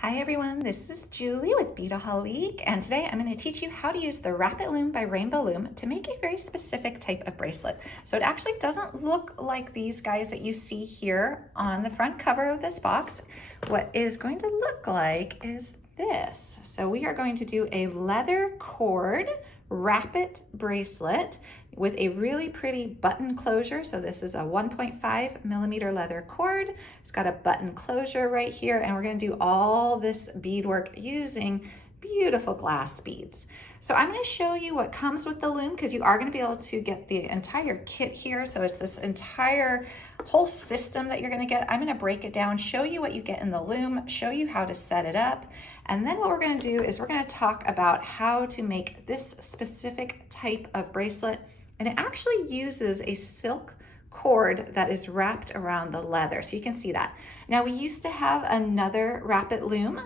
Hi everyone, this is Julie with Beading, and today I'm going to teach you how to use the Wrapit Loom by Rainbow Loom to make a very specific type of bracelet. So it actually doesn't look like these guys that you see here on the front cover of this box. What is going to look like is this. So we are going to do a leather cord Wrapit bracelet with a really pretty button closure. So this is a 1.5 millimeter leather cord. It's got a button closure right here, and we're going to do all this beadwork using beautiful glass beads. So I'm going to show you what comes with the loom, because you are going to be able to get the entire kit here. So it's this entire whole system that you're going to get. I'm going to break it down, show you what you get in the loom, show you how to set it up. And then what we're going to do is we're going to talk about how to make this specific type of bracelet. And it actually uses a silk cord that is wrapped around the leather. So you can see that. Now we used to have another Wrapit loom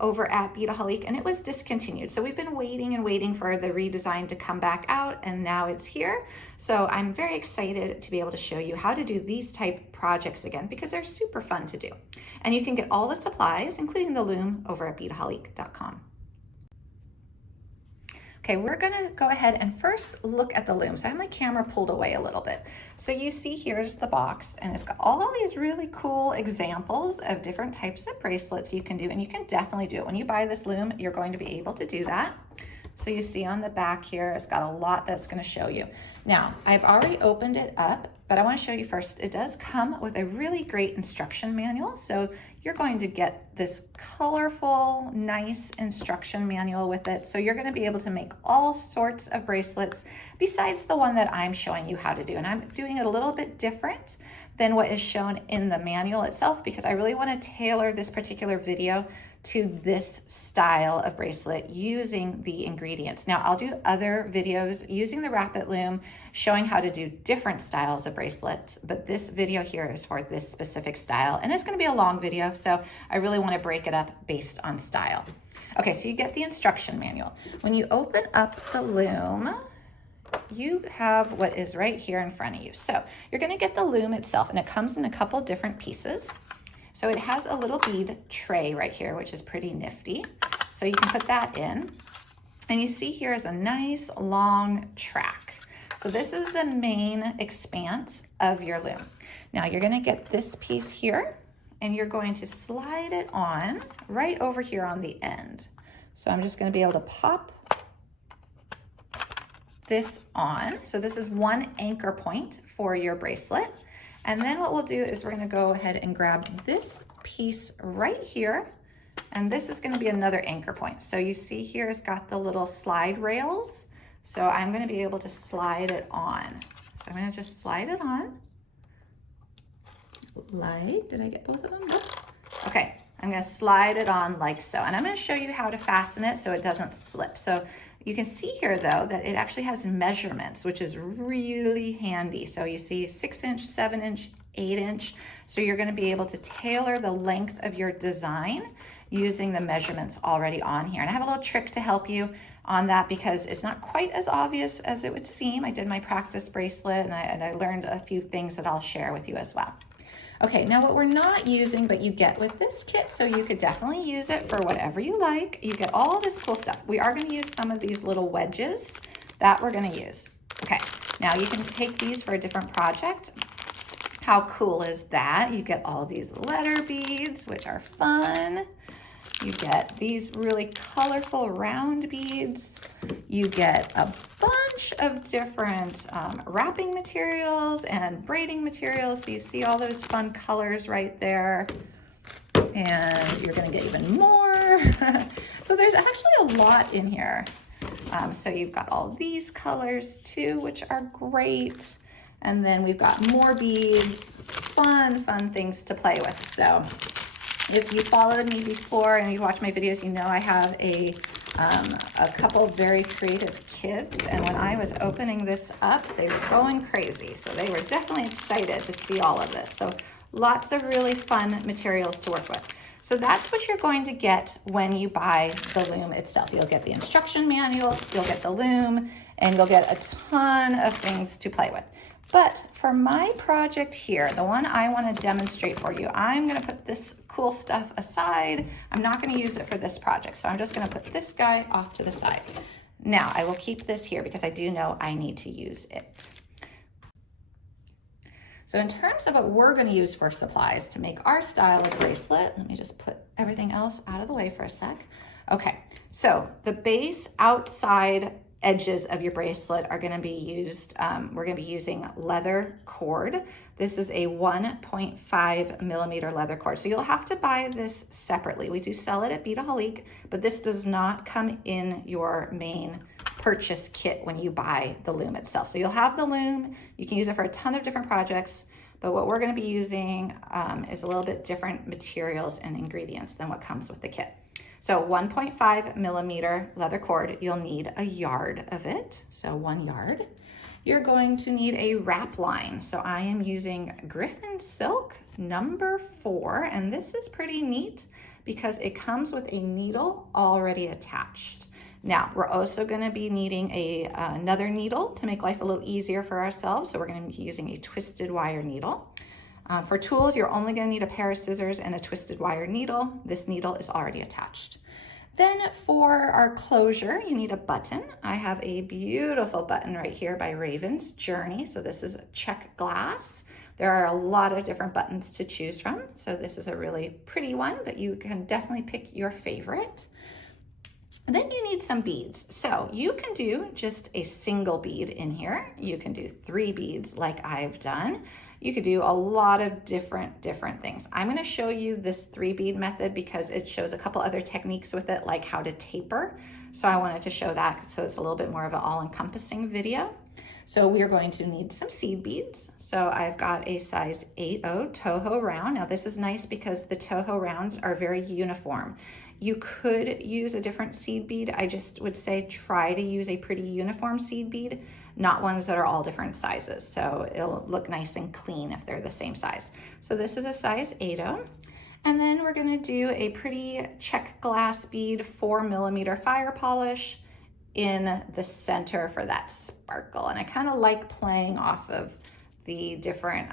over at Beading, and it was discontinued. So we've been waiting and waiting for the redesign to come back out, and now it's here. So I'm very excited to be able to show you how to do these type projects again, because they're super fun to do. And you can get all the supplies, including the loom, over at beading.com. Okay, we're gonna go ahead and first look at the loom. So I have my camera pulled away a little bit. So you see here's the box, and it's got all these really cool examples of different types of bracelets you can do, and you can definitely do it. When you buy this loom, you're going to be able to do that. So you see on the back here, it's got a lot that's gonna show you. Now, I've already opened it up, but I wanna show you first, it does come with a really great instruction manual. So you're going to get this colorful, nice instruction manual with it. So you're gonna be able to make all sorts of bracelets besides the one that I'm showing you how to do. And I'm doing it a little bit different than what is shown in the manual itself, because I really wanna tailor this particular video to this style of bracelet using the ingredients. Now I'll do other videos using the Wrapit loom showing how to do different styles of bracelets, but this video here is for this specific style, and it's gonna be a long video, so I really wanna break it up based on style. Okay, so you get the instruction manual. When you open up the loom, you have what is right here in front of you. So you're gonna get the loom itself, and it comes in a couple different pieces. So it has a little bead tray right here, which is pretty nifty. So you can put that in. And you see here is a nice long track. So this is the main expanse of your loom. Now you're gonna get this piece here, and you're going to slide it on right over here on the end. So I'm just gonna be able to pop this on. So this is one anchor point for your bracelet. And then what we'll do is we're gonna go ahead and grab this piece right here, and this is gonna be another anchor point. So you see here it's got the little slide rails. So I'm gonna be able to slide it on. So I'm gonna just slide it on. Did I get both of them? Nope. Okay, I'm gonna slide it on like so. And I'm gonna show you how to fasten it so it doesn't slip. So you can see here though that it actually has measurements, which is really handy. So you see 6-inch, 7-inch, 8-inch. So you're gonna be able to tailor the length of your design using the measurements already on here. And I have a little trick to help you on that, because it's not quite as obvious as it would seem. I did my practice bracelet, and I learned a few things that I'll share with you as well. Okay, now what we're not using, but you get with this kit, so you could definitely use it for whatever you like. You get all this cool stuff. We are gonna use some of these little wedges that we're gonna use. Okay, now you can take these for a different project. How cool is that? You get all these letter beads, which are fun. You get these really colorful round beads. You get a bunch of different wrapping materials and braiding materials. So you see all those fun colors right there. And you're gonna get even more. So there's actually a lot in here. So you've got all these colors too, which are great. And then we've got more beads, fun things to play with. So if you followed me before and you watch my videos, you know I have a couple very creative kids, and when I was opening this up, they were going crazy. So they were definitely excited to see all of this. So lots of really fun materials to work with. So that's what you're going to get when you buy the loom itself. You'll get the instruction manual, you'll get the loom, and you'll get a ton of things to play with. But for my project here, the one I want to demonstrate for you, I'm going to put this cool stuff aside. I'm not going to use it for this project, so I'm just going to put this guy off to the side. Now, I will keep this here because I do know I need to use it. So in terms of what we're going to use for supplies to make our style of bracelet, let me just put everything else out of the way for a sec. Okay, so the base outside edges of your bracelet are going to be used, we're going to be using leather cord. This is a 1.5 millimeter leather cord. So you'll have to buy this separately. We do sell it at Beading, but this does not come in your main purchase kit when you buy the loom itself. So you'll have the loom, you can use it for a ton of different projects, but what we're going to be using is a little bit different materials and ingredients than what comes with the kit. So 1.5 millimeter leather cord, you'll need a yard of it, so 1 yard. You're going to need a wrap line. So I am using Griffin Silk number 4, and this is pretty neat because it comes with a needle already attached. Now, we're also gonna be needing another needle to make life a little easier for ourselves. So we're gonna be using a twisted wire needle. For tools, you're only gonna need a pair of scissors and a twisted wire needle. This needle is already attached. Then for our closure, you need a button. I have a beautiful button right here by Raven's Journey. So this is check glass. There are a lot of different buttons to choose from. So this is a really pretty one, but you can definitely pick your favorite. And then you need some beads. So you can do just a single bead in here. You can do 3 beads like I've done. You could do a lot of different things. I'm gonna show you this 3 bead method because it shows a couple other techniques with it, like how to taper. So I wanted to show that so it's a little bit more of an all-encompassing video. So we are going to need some seed beads. So I've got a size 8/0 Toho round. Now this is nice because the Toho rounds are very uniform. You could use a different seed bead. I just would say try to use a pretty uniform seed bead, not ones that are all different sizes. So it'll look nice and clean if they're the same size. So this is a size 8/0. And then we're gonna do a pretty check glass bead 4 millimeter fire polish in the center for that sparkle. And I kind of like playing off of the different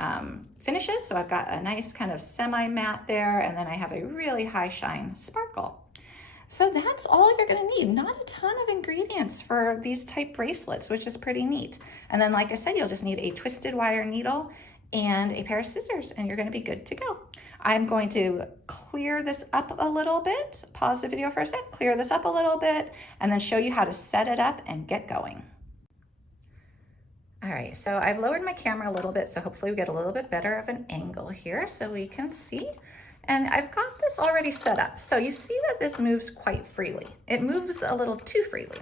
finishes. So I've got a nice kind of semi-matte there, and then I have a really high shine sparkle. So that's all you're gonna need. Not a ton of ingredients for these type bracelets, which is pretty neat. And then like I said, you'll just need a twisted wire needle and a pair of scissors, and you're gonna be good to go. I'm going to clear this up a little bit, pause the video for a sec, clear this up a little bit, and then show you how to set it up and get going. All right, so I've lowered my camera a little bit, so hopefully we get a little bit better of an angle here so we can see. And I've got this already set up. So you see that this moves quite freely. It moves a little too freely.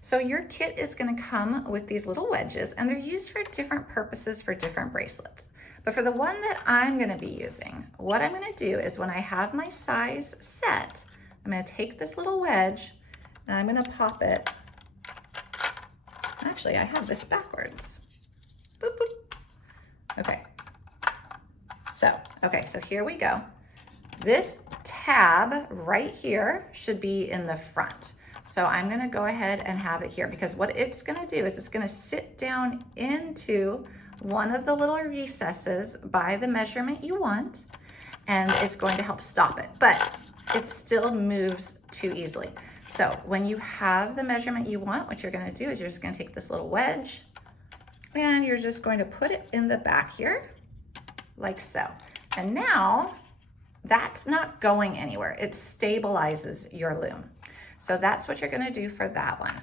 So your kit is gonna come with these little wedges, and they're used for different purposes for different bracelets. But for the one that I'm gonna be using, what I'm gonna do is when I have my size set, I'm gonna take this little wedge and I'm gonna pop it. Actually, I have this backwards. Boop, boop. Okay. So here we go. This tab right here should be in the front. So I'm gonna go ahead and have it here because what it's gonna do is it's gonna sit down into one of the little recesses by the measurement you want, and it's going to help stop it, but it still moves too easily. So when you have the measurement you want, what you're gonna do is you're just gonna take this little wedge and you're just going to put it in the back here, like so. And now that's not going anywhere. It stabilizes your loom. So that's what you're gonna do for that one.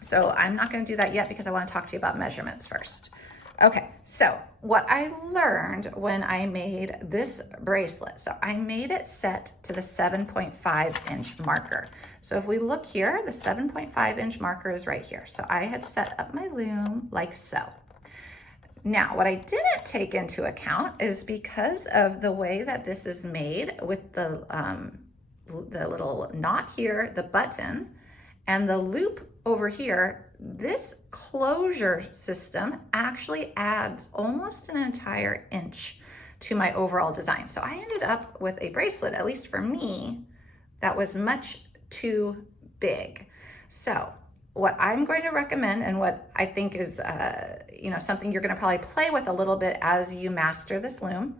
So I'm not gonna do that yet because I wanna talk to you about measurements first. Okay, so what I learned when I made this bracelet, so I made it set to the 7.5 inch marker. So if we look here, the 7.5 inch marker is right here. So I had set up my loom like so. Now, what I didn't take into account is because of the way that this is made with the little knot here, the button, and the loop over here, this closure system actually adds almost an entire inch to my overall design. So I ended up with a bracelet, at least for me, that was much too big. So what I'm going to recommend, and what I think is, you know, something you're going to probably play with a little bit as you master this loom.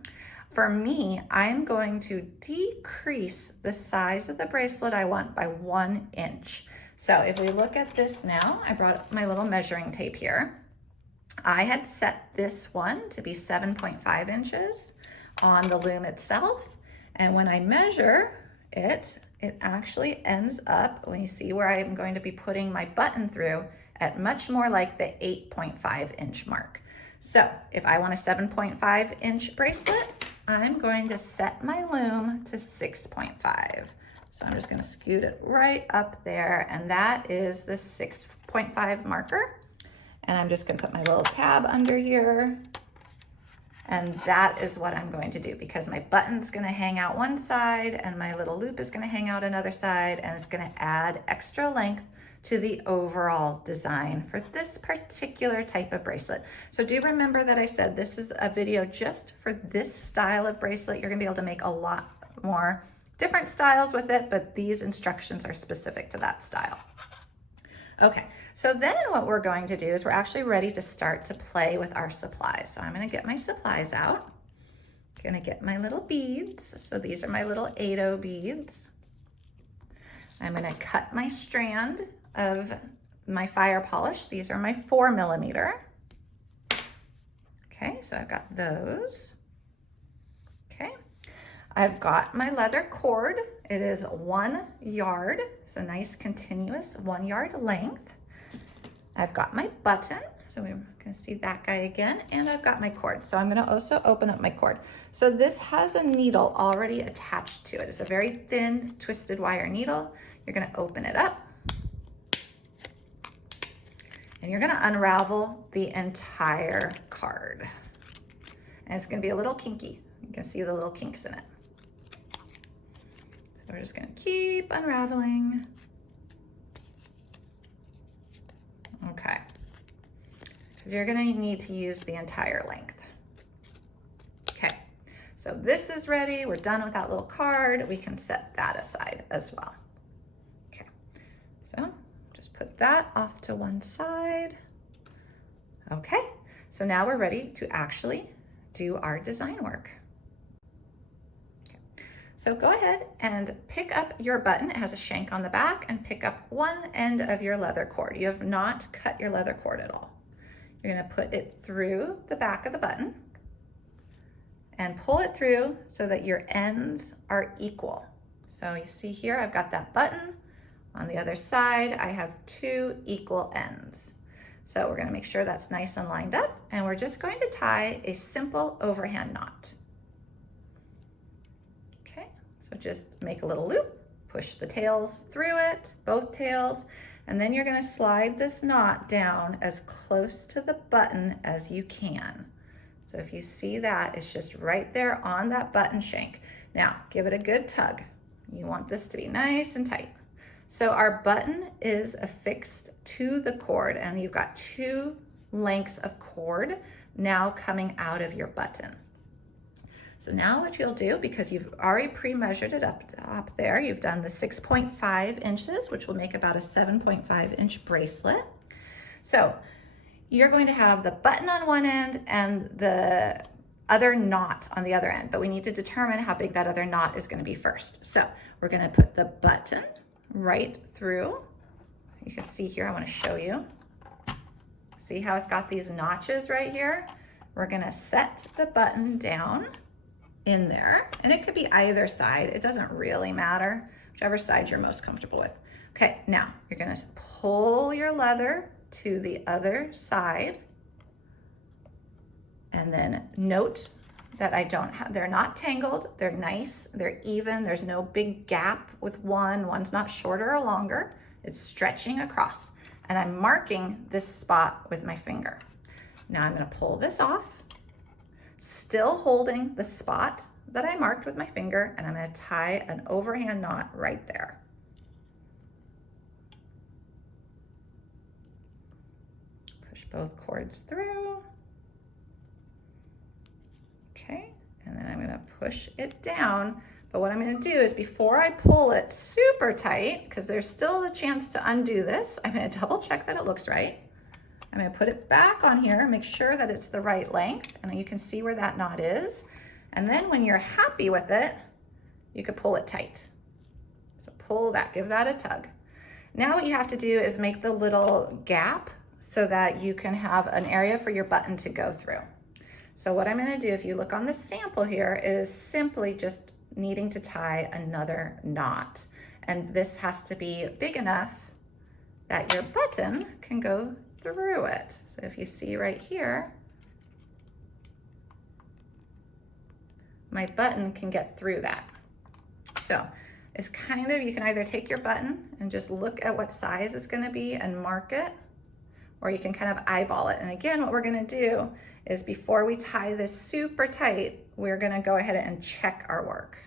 For me, I'm going to decrease the size of the bracelet I want by 1 inch. So if we look at this now, I brought my little measuring tape here. I had set this one to be 7.5 inches on the loom itself. And when I measure it, it actually ends up, when you see where I'm going to be putting my button through, at much more like the 8.5 inch mark. So if I want a 7.5 inch bracelet, I'm going to set my loom to 6.5. So I'm just going to scoot it right up there, and that is the 6.5 marker. And I'm just going to put my little tab under here. And that is what I'm going to do, because my button's going to hang out one side and my little loop is going to hang out another side, and it's going to add extra length to the overall design for this particular type of bracelet. So do remember that I said this is a video just for this style of bracelet. You're going to be able to make a lot more different styles with it, but these instructions are specific to that style. Okay, so then what we're going to do is we're actually ready to start to play with our supplies. So I'm going to get my supplies out. I'm going to get my little beads. So these are my little 8/0 beads. I'm going to cut my strand of my fire polish. These are my 4mm. Okay, so I've got those. Okay, I've got my leather cord. It is 1 yard. It's a nice continuous 1 yard length. I've got my button, so we're gonna see that guy again, and I've got my cord. So I'm gonna also open up my cord. So this has a needle already attached to it. It's a very thin twisted wire needle. You're gonna open it up, and you're gonna unravel the entire card. And it's gonna be a little kinky. You can see the little kinks in it. So we're just gonna keep unraveling. Okay, because you're gonna need to use the entire length. Okay, so this is ready. We're done with that little card. We can set that aside as well. Okay, so just put that off to one side. Okay, so now we're ready to actually do our design work. So go ahead and pick up your button. It has a shank on the back, and pick up one end of your leather cord. You have not cut your leather cord at all. You're gonna put it through the back of the button and pull it through so that your ends are equal. So you see here, I've got that button. On the other side, I have 2 equal ends. So we're gonna make sure that's nice and lined up, and we're just going to tie a simple overhand knot. So just make a little loop, push the tails through it, both tails, and then you're gonna slide this knot down as close to the button as you can. So if you see that, it's just right there on that button shank. Now, give it a good tug. You want this to be nice and tight. So our button is affixed to the cord, and you've got 2 lengths of cord now coming out of your button. So now what you'll do, because you've already pre-measured it up there, you've done the 6.5 inches, which will make about a 7.5 inch bracelet. So you're going to have the button on one end and the other knot on the other end, but we need to determine how big that other knot is going to be first. So we're going to put the button right through. You can see here, I want to show you. See how it's got these notches right here? We're going to set the button down in there, and it could be either side. It doesn't really matter, whichever side you're most comfortable with. Okay, now you're gonna pull your leather to the other side, and then note that they're not tangled, they're nice, they're even, there's no big gap with one's not shorter or longer, it's stretching across. And I'm marking this spot with my finger. Now I'm gonna pull this off, still holding the spot that I marked with my finger, and I'm gonna tie an overhand knot right there. Push both cords through. Okay, and then I'm gonna push it down, But what I'm gonna do is before I pull it super tight, because there's still a chance to undo this, I'm gonna double check that it looks right. I'm gonna put it back on here, make sure that it's the right length, and you can see where that knot is. And then when you're happy with it, you could pull it tight. So pull that, give that a tug. Now what you have to do is make the little gap so that you can have an area for your button to go through. So what I'm gonna do, if you look on the sample here, is simply just needing to tie another knot. And this has to be big enough that your button can go through it. So if you see right here, my button can get through that. So it's kind of, you can either take your button and just look at what size it's gonna be and mark it, or you can kind of eyeball it. And again, what we're gonna do is before we tie this super tight, we're gonna go ahead and check our work.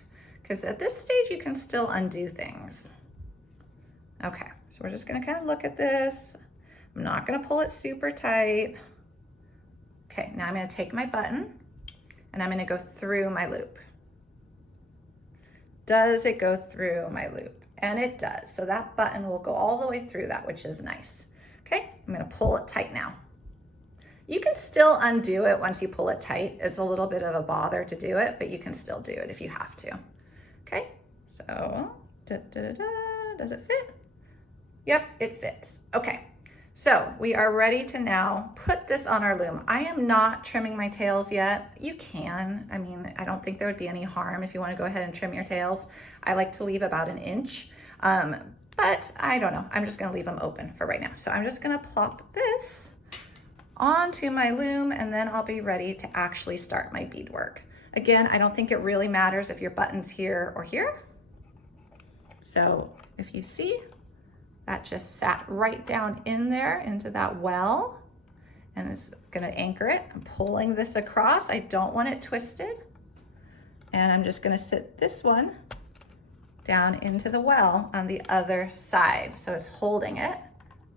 Because at this stage, you can still undo things. Okay, so we're just gonna kind of look at this. I'm not gonna pull it super tight. Okay, now I'm gonna take my button and I'm gonna go through my loop. Does it go through my loop? And it does. So that button will go all the way through that, which is nice. Okay, I'm gonna pull it tight now. You can still undo it once you pull it tight. It's a little bit of a bother to do it, but you can still do it if you have to. Okay, so, does it fit? Yep, it fits. Okay, so we are ready to now put this on our loom. I am not trimming my tails yet. You can, I mean, I don't think there would be any harm if you wanna go ahead and trim your tails. I like to leave about 1 inch, but I don't know, I'm just gonna leave them open for right now. So I'm just gonna plop this onto my loom and then I'll be ready to actually start my beadwork. Again, I don't think it really matters if your button's here or here. So if you see, that just sat right down in there into that well and is gonna anchor it. I'm pulling this across. I don't want it twisted. And I'm just gonna sit this one down into the well on the other side. So it's holding it,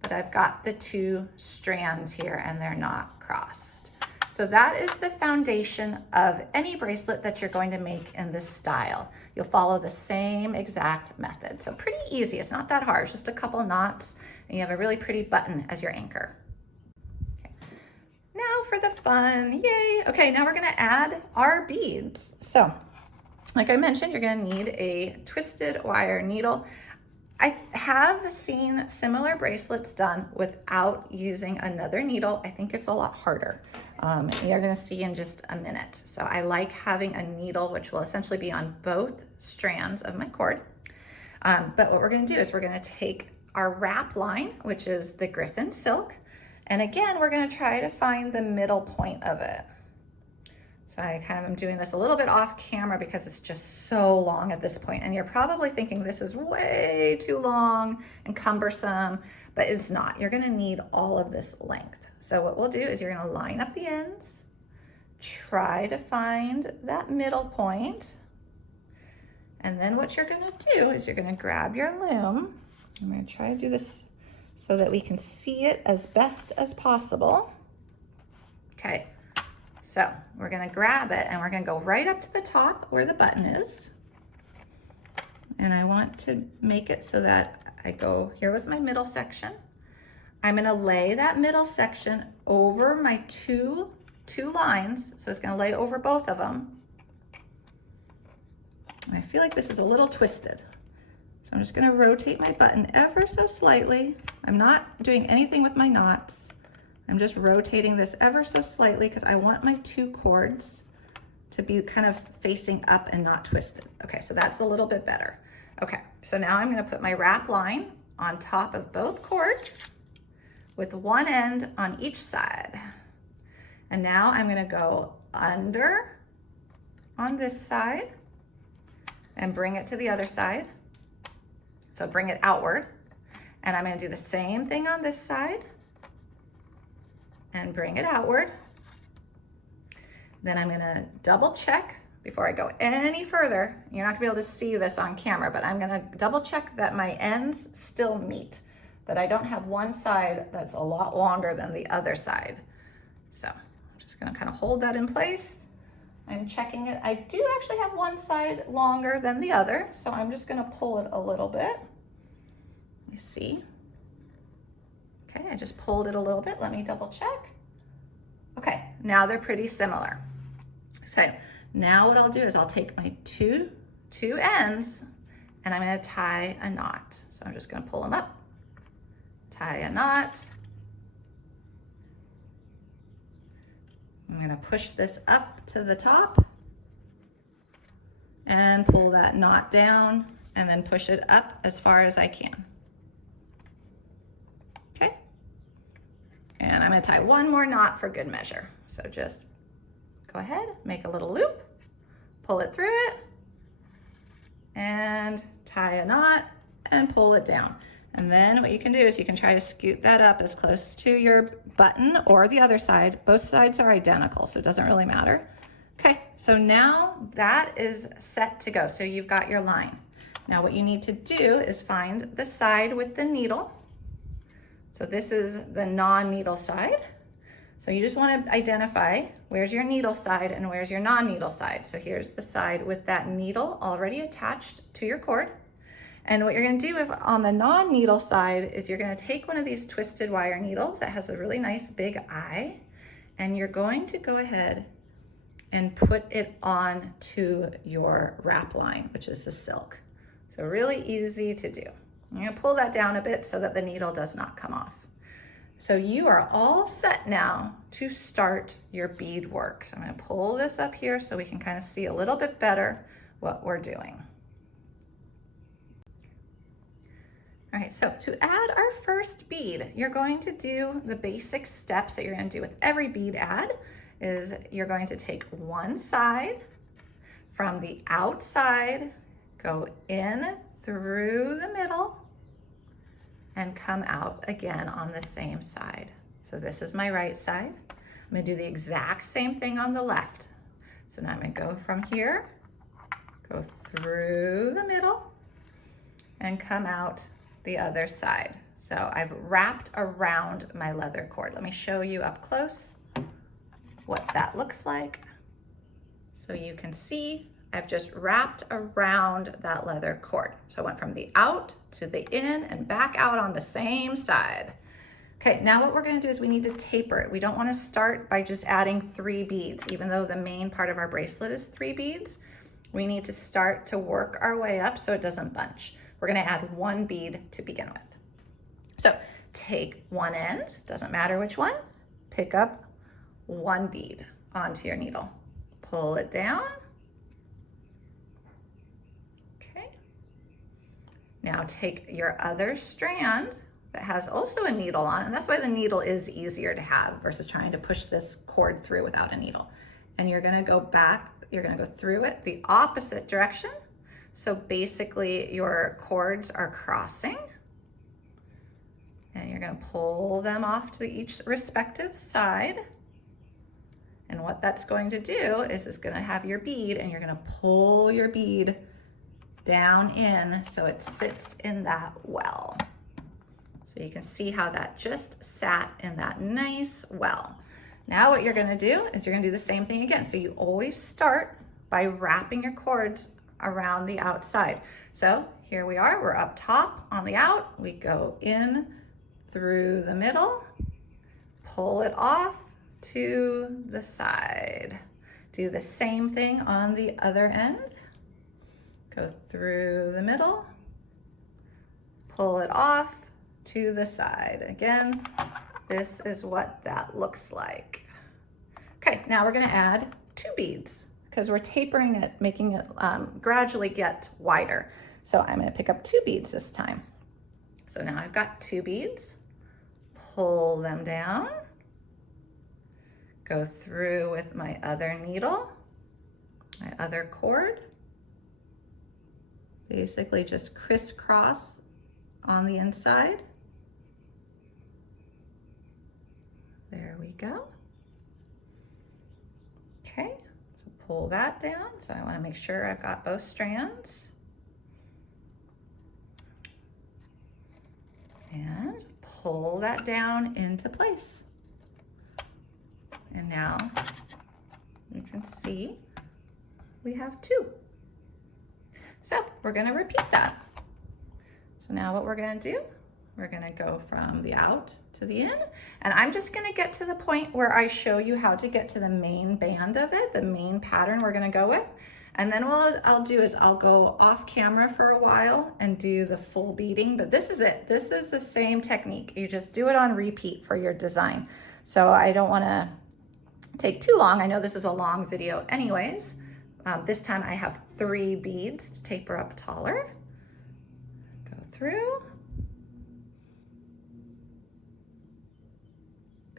but I've got the 2 strands here and they're not crossed. So that is the foundation of any bracelet that you're going to make in this style. You'll follow the same exact method. So pretty easy, it's not that hard, it's just a couple knots and you have a really pretty button as your anchor. Okay. Now for the fun, yay. Okay, now we're gonna add our beads. So like I mentioned, you're gonna need a twisted wire needle. I have seen similar bracelets done without using another needle. I think it's a lot harder. You're gonna see in just a minute. So I like having a needle which will essentially be on both strands of my cord. But what we're gonna do is we're gonna take our wrap line, which is the Griffin silk, and again, we're gonna try to find the middle point of it. So I kind of am doing this a little bit off camera because it's just so long at this point. And you're probably thinking this is way too long and cumbersome, but it's not. You're gonna need all of this length. So what we'll do is you're gonna line up the ends, try to find that middle point. And then what you're gonna do is you're gonna grab your loom. I'm gonna try to do this so that we can see it as best as possible. Okay. So we're gonna grab it and we're gonna go right up to the top where the button is. And I want to make it so that I go, here was my middle section. I'm gonna lay that middle section over my two lines. So it's gonna lay over both of them. And I feel like this is a little twisted. So I'm just gonna rotate my button ever so slightly. I'm not doing anything with my knots. I'm just rotating this ever so slightly because I want my 2 cords to be kind of facing up and not twisted. Okay, so that's a little bit better. Okay, so now I'm gonna put my wrap line on top of both cords with one end on each side. And now I'm gonna go under on this side and bring it to the other side. So bring it outward. And I'm gonna do the same thing on this side and bring it outward. Then I'm gonna double check before I go any further. You're not gonna be able to see this on camera, but I'm gonna double check that my ends still meet, that I don't have one side that's a lot longer than the other side. So I'm just gonna kind of hold that in place I'm checking it. I do actually have one side longer than the other, so I'm just gonna pull it a little bit. Let me see. Okay, I just pulled it a little bit. Let me double check. Okay, now they're pretty similar. So now what I'll do is I'll take my two ends and I'm gonna tie a knot. So I'm just gonna pull them up, tie a knot. I'm gonna push this up to the top and pull that knot down and then push it up as far as I can. Okay. And I'm gonna tie one more knot for good measure. So just go ahead, make a little loop, pull it through it, and tie a knot and pull it down. And then what you can do is you can try to scoot that up as close to your button or the other side. Both sides are identical, so it doesn't really matter. Okay, so now that is set to go. So you've got your line. Now what you need to do is find the side with the needle. So this is the non-needle side. So you just want to identify where's your needle side and where's your non-needle side. So here's the side with that needle already attached to your cord. And what you're going to do on the non-needle side is you're going to take one of these twisted wire needles that has a really nice big eye, and you're going to go ahead and put it on to your wrap line, which is the silk. So really easy to do. I'm going to pull that down a bit so that the needle does not come off. So you are all set now to start your bead work. So I'm going to pull this up here so we can kind of see a little bit better what we're doing. All right, so to add our first bead, you're going to do the basic steps that you're going to do with every bead add. Is you're going to take one side from the outside, go in through the middle, and come out again on the same side. So this is my right side. I'm going to do the exact same thing on the left. So now I'm going to go from here, go through the middle, and come out the other side. So I've wrapped around my leather cord. Let me show you up close what that looks like. So you can see I've just wrapped around that leather cord. So I went from the out to the in and back out on the same side. Okay, now what we're gonna do is we need to taper it. We don't wanna start by just adding 3 beads, even though the main part of our bracelet is 3 beads. We need to start to work our way up so it doesn't bunch. We're gonna add 1 bead to begin with. So take one end, doesn't matter which one, pick up 1 bead onto your needle. Pull it down. Okay. Now take your other strand that has also a needle on, and that's why the needle is easier to have versus trying to push this cord through without a needle. And you're gonna go back, you're gonna go through it the opposite direction. So basically your cords are crossing, and you're gonna pull them off to each respective side. And what that's going to do is it's gonna have your bead, and you're gonna pull your bead down in so it sits in that well. So you can see how that just sat in that nice well. Now what you're gonna do is you're gonna do the same thing again. So you always start by wrapping your cords around the outside. So here we are, we're up top on the out, we go in through the middle, pull it off to the side. Do the same thing on the other end. Go through the middle, pull it off to the side. Again, this is what that looks like. Okay, now we're gonna add 2 beads because we're tapering it, making it gradually get wider. So I'm gonna pick up 2 beads this time. So now I've got 2 beads, pull them down, go through with my other needle, my other cord, basically just crisscross on the inside. There we go. Okay, so pull that down. So I want to make sure I've got both strands. And pull that down into place. And now you can see we have 2. So we're going to repeat that. So now what we're going to do, we're going to go from the out to the in, and I'm just going to get to the point where I show you how to get to the main band of it, the main pattern we're going to go with. And then what I'll do is I'll go off camera for a while and do the full beading, but this is it. This is the same technique. You just do it on repeat for your design. So I don't want to take too long. I know this is a long video anyways. This time I have 3 beads to taper up taller. Go through.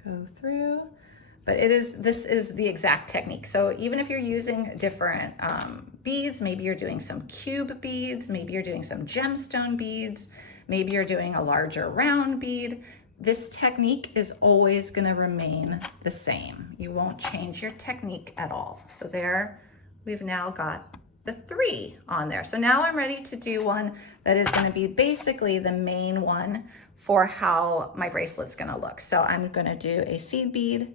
Go through. But this is the exact technique. So even if you're using different beads, maybe you're doing some cube beads, maybe you're doing some gemstone beads, maybe you're doing a larger round bead, this technique is always gonna remain the same. You won't change your technique at all. So there, we've now got the 3 on there. So now I'm ready to do one that is gonna be basically the main one for how my bracelet's gonna look. So I'm gonna do a seed bead,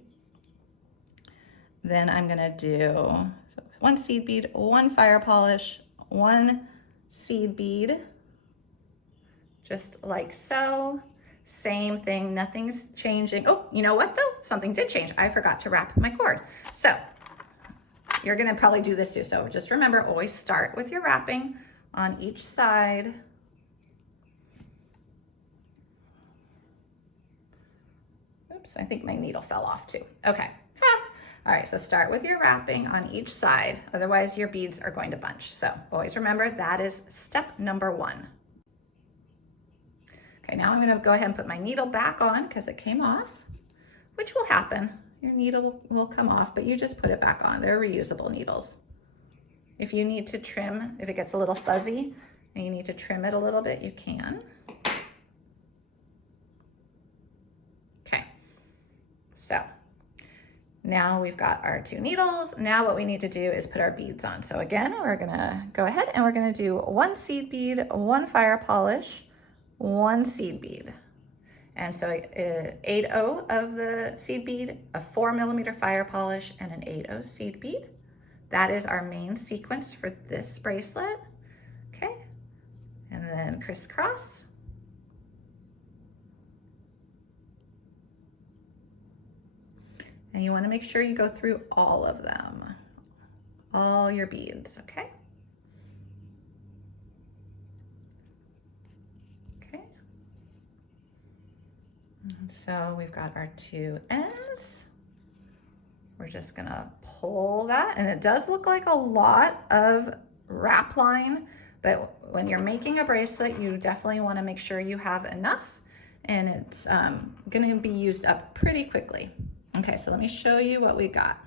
then I'm gonna do 1 seed bead, 1 fire polish, 1 seed bead, just like so. Same thing, nothing's changing. Oh, you know what though? Something did change. I forgot to wrap my cord. So you're gonna probably do this too. So just remember, always start with your wrapping on each side. Oops, I think my needle fell off too. Okay. All right, so start with your wrapping on each side. Otherwise your beads are going to bunch. So always remember that is step number 1. Okay, now I'm gonna go ahead and put my needle back on because it came off, which will happen. Your needle will come off, but you just put it back on. They're reusable needles. If you need to trim, if it gets a little fuzzy and you need to trim it a little bit, you can. Okay, so now we've got our 2 needles. Now what we need to do is put our beads on. So again, we're gonna go ahead and we're gonna do 1 seed bead, 1 fire polish, 1 seed bead. And so 8/0 of the seed bead, a 4mm fire polish, and an 8/0 seed bead. That is our main sequence for this bracelet. Okay, and then crisscross. And you want to make sure you go through all of them, all your beads, okay? Okay. And so we've got our 2 ends. We're just gonna pull that, and it does look like a lot of wrap line, but when you're making a bracelet, you definitely want to make sure you have enough, and it's gonna be used up pretty quickly. Okay, so let me show you what we got.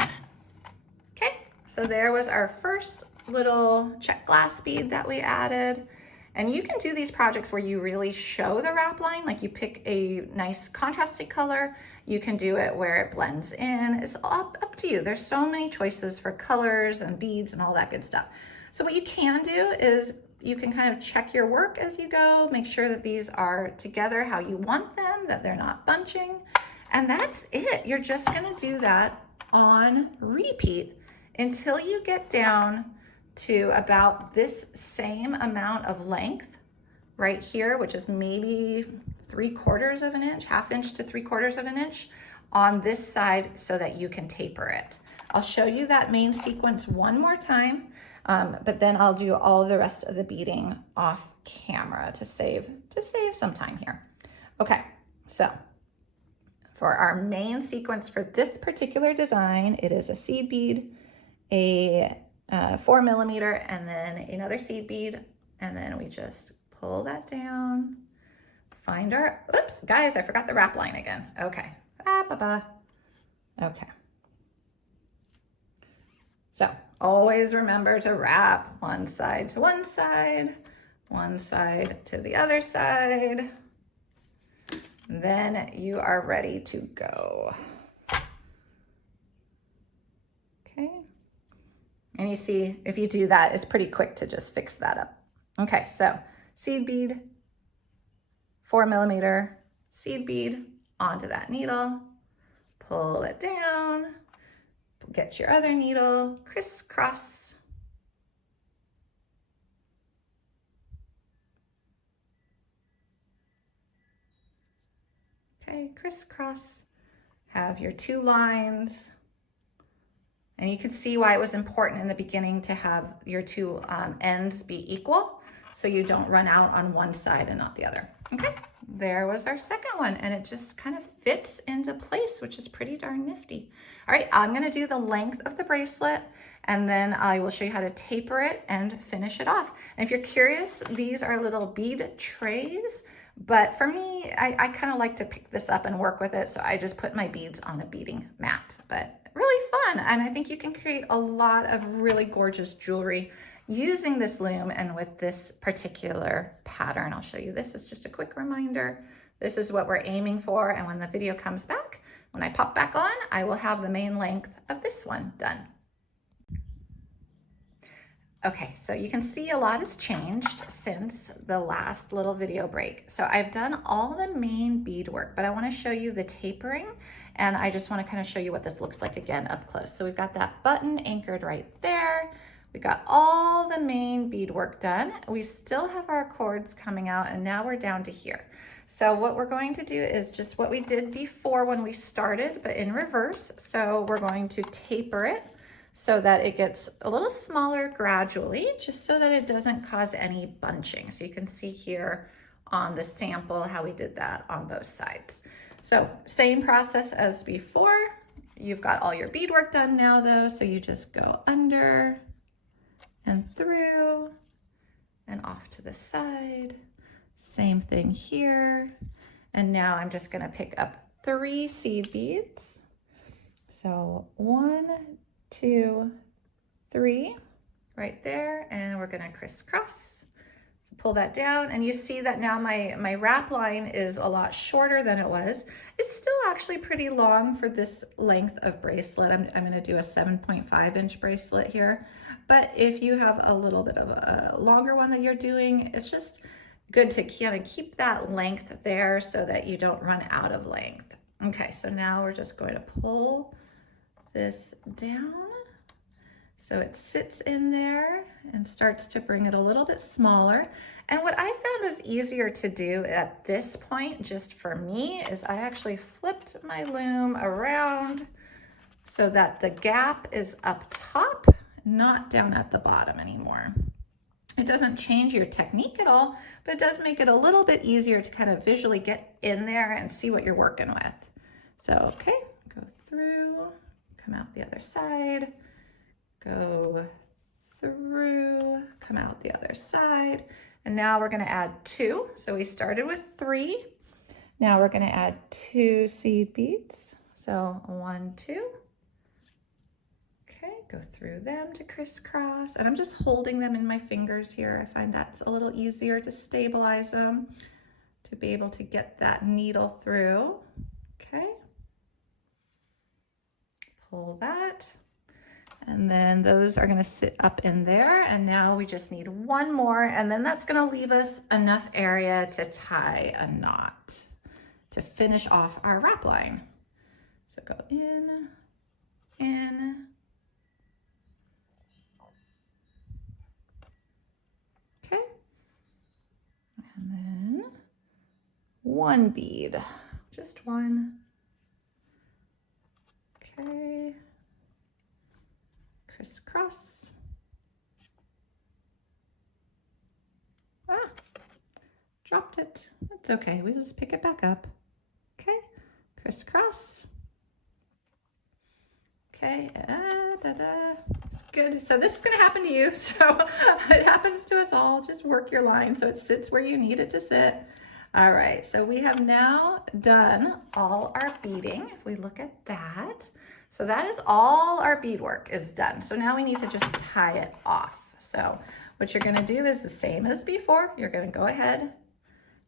Okay, so there was our first little check glass bead that we added. And you can do these projects where you really show the wrap line, like you pick a nice contrasting color. You can do it where it blends in. It's up to you. There's so many choices for colors and beads and all that good stuff. So what you can do is you can kind of check your work as you go, make sure that these are together how you want them, that they're not bunching. And that's it. You're just gonna do that on repeat until you get down to about this same amount of length right here, which is maybe 3/4 of an inch, 1/2 inch to 3/4 of an inch on this side so that you can taper it. I'll show you that main sequence one more time, but then I'll do all the rest of the beading off camera to save some time here. Okay, so for our main sequence for this particular design, it is a seed bead, a 4mm, and then another seed bead, and then we just pull that down, find our, oops, guys, I forgot the wrap line again. Okay, okay. So always remember to wrap one side to one side to the other side. Then you are ready to go. Okay. And you see, if you do that, it's pretty quick to just fix that up. Okay, so seed bead, 4mm seed bead onto that needle, pull it down, get your other needle, crisscross. Okay, crisscross. Have your 2 lines. And you can see why it was important in the beginning to have your 2 ends be equal, so you don't run out on one side and not the other. Okay, there was our second one, and it just kind of fits into place, which is pretty darn nifty. All right, I'm gonna do the length of the bracelet, and then I will show you how to taper it and finish it off. And if you're curious, these are little bead trays, but for me, I kind of like to pick this up and work with it, so I just put my beads on a beading mat. But really fun, and I think you can create a lot of really gorgeous jewelry using this loom and with this particular pattern. I'll show you this as just a quick reminder. This is what we're aiming for, and when the video comes back, when I pop back on, I will have the main length of this one done. Okay, so you can see a lot has changed since the last little video break. So I've done all the main beadwork, but I want to show you the tapering, and I just want to kind of show you what this looks like again up close. So we've got that button anchored right there. We got all the main beadwork done. We still have our cords coming out, and now we're down to here. So what we're going to do is just what we did before when we started, but in reverse. So we're going to taper it so that it gets a little smaller gradually, just so that it doesn't cause any bunching. So you can see here on the sample how we did that on both sides. So same process as before. You've got all your beadwork done now though, so you just go under and through and off to the side. Same thing here. And now I'm just gonna pick up 3 seed beads. So 1, 2, 3 right there, and we're gonna crisscross. So pull that down, and you see that now my wrap line is a lot shorter than it was. It's still actually pretty long for this length of bracelet. I'm gonna do a 7.5 inch bracelet here, but if you have a little bit of a longer one that you're doing, it's just good to kind of keep that length there so that you don't run out of length. Okay, so now we're just going to pull this down so it sits in there and starts to bring it a little bit smaller. And what I found was easier to do at this point, just for me, is I actually flipped my loom around so that the gap is up top, not down at the bottom anymore. It doesn't change your technique at all, but it does make it a little bit easier to kind of visually get in there and see what you're working with. So, okay, go through, come out the other side, go through, come out the other side. And now we're gonna add 2. So we started with 3. Now we're gonna add 2 seed beads. So 1, 2. Okay, go through them to crisscross. And I'm just holding them in my fingers here. I find that's a little easier to stabilize them, to be able to get that needle through. Okay. Pull that, and then those are going to sit up in there, and now we just need 1 more, and then that's going to leave us enough area to tie a knot to finish off our wrap line. So go in, okay, and then 1 bead, just 1. Okay, crisscross. Dropped it. That's okay, we just pick it back up. Okay, crisscross. Okay, it's good. So this is gonna happen to you. So it happens to us all. Just work your line so it sits where you need it to sit. All right, so we have now done all our beading. If we look at that, so that is all our beadwork is done. So now we need to just tie it off. So what you're gonna do is the same as before. You're gonna go ahead,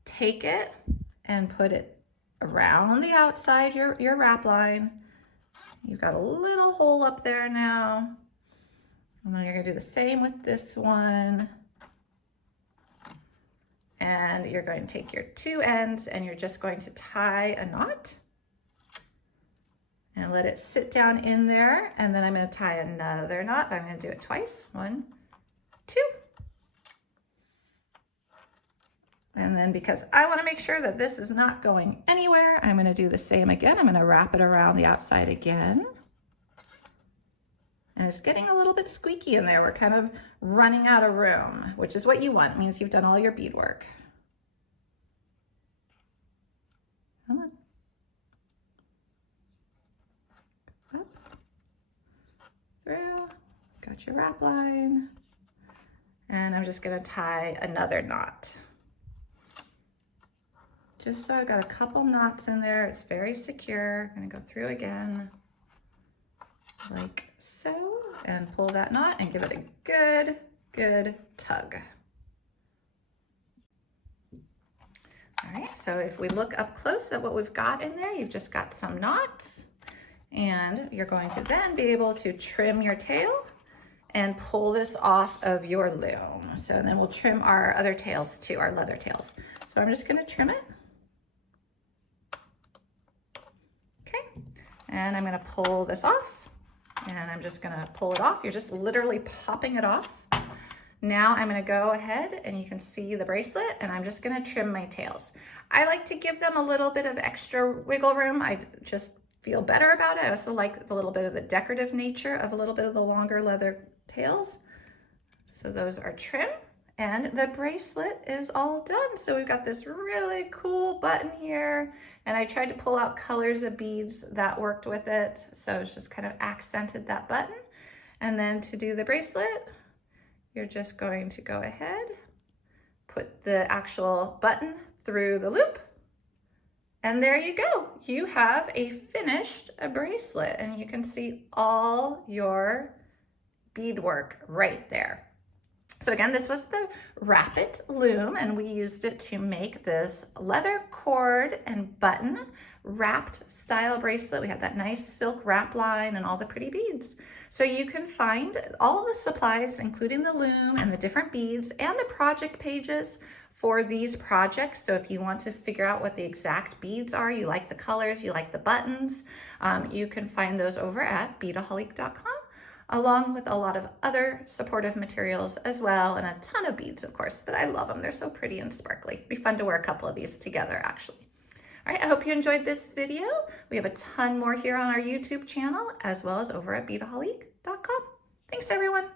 take it and put it around the outside your wrap line. You've got a little hole up there now. And then you're gonna do the same with this one. And you're going to take your 2 ends and you're just going to tie a knot. and let it sit down in there. And then I'm going to tie another knot. I'm going to do it twice. 1, 2. And then because I want to make sure that this is not going anywhere, I'm going to do the same again. I'm going to wrap it around the outside again. And it's getting a little bit squeaky in there. We're kind of running out of room, which is what you want. It means you've done all your beadwork. Come on. Up, through, got your wrap line. And I'm just going to tie another knot. Just so I've got a couple knots in there. It's very secure. I'm gonna go through again like so and pull that knot and give it a good tug. All right, so if we look up close at what we've got in there, you've just got some knots, and you're going to then be able to trim your tail and pull this off of your loom. So then we'll trim our other tails too, our leather tails. So I'm just gonna trim it. And I'm going to pull this off, and I'm just going to pull it off. You're just literally popping it off. Now I'm going to go ahead, and you can see the bracelet, and I'm just going to trim my tails. I like to give them a little bit of extra wiggle room. I just feel better about it. I also like a little bit of the decorative nature of a little bit of the longer leather tails. So those are trim. And the bracelet is all done. So we've got this really cool button here, and I tried to pull out colors of beads that worked with it. So it's just kind of accented that button. And then to do the bracelet, you're just going to go ahead, put the actual button through the loop, and there you go. You have a finished bracelet, and you can see all your beadwork right there. So again, this was the Wrapit loom, and we used it to make this leather cord and button wrapped style bracelet. We had that nice silk wrap line and all the pretty beads. So you can find all the supplies, including the loom and the different beads and the project pages for these projects. So if you want to figure out what the exact beads are, you like the colors, you like the buttons, you can find those over at beadaholic.com. along with a lot of other supportive materials as well, and a ton of beads, of course, but I love them. They're so pretty and sparkly. It'd be fun to wear a couple of these together, actually. All right, I hope you enjoyed this video. We have a ton more here on our YouTube channel, as well as over at beadaholic.com. Thanks, everyone.